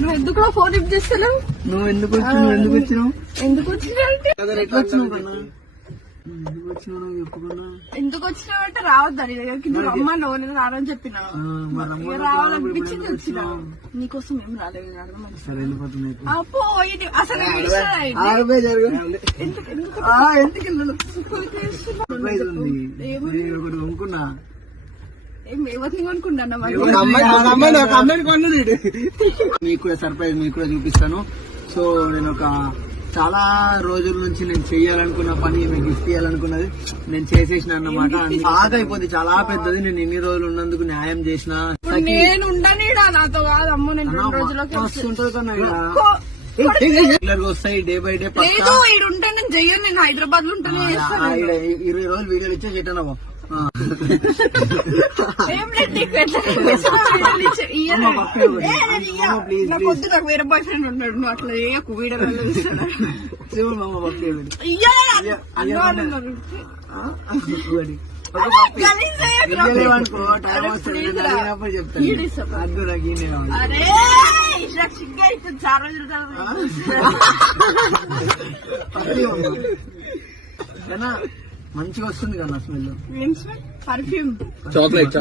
నువ్వు ఎందుకు phone lift చేస్తున్నావు? నువ్వు ఎందుకు వచ్చినావు? ఎందుకు వచ్చినావు ఎట్లా వచ్చినావు కన్నా? ఎందుకు వచ్చినావు చెప్పుకున్నా? ఎందుకు వచ్చినావు అంటే రావద్దని నువ్వు అమ్మ నువ్వు రాదని చెప్పినా రావాలనిపించింది వచ్చినా. నీకోసం ఏం రాలేదు. సరే వెళ్ళిపోతుంది. అప్పో ఇది అసలు కొనుక్కున్నా ఎవరిని కొనుక్కుంటా మీకు కూడా సర్ప్రైజ్ మీకు కూడా చూపిస్తాను. సో నేను ఒక చాలా రోజుల నుంచి నేను చెయ్యాలనుకున్న పని మీకు గిఫ్ట్ ఇవ్వాలనుకున్నది నేను చేసేసిన అన్నమాట. బాగా అయిపోతుంది, చాలా పెద్దది. నేను ఎన్ని రోజులు ఉన్నందుకు న్యాయం చేసిన. నేను ఉండనీడా నాతో కాదు అమ్మ. నేను 2 రోజులకి వస్తుంటది కన్నా వస్తాయి డే బై డే. ఉంటే నేను చెయ్యను. నేను హైదరాబాద్ లో ఉంటేనే 20 రోజులు వీడియోలు ఇచ్చే చెట్టనవా పొద్దు నాకు వేరే బాయ్ ఫ్రెండ్ ఉన్నాడు. నువ్వు అట్లా చేయకు. వీడియో మంచిగా వస్తుంది కదా స్మెల్. Perfume chocolate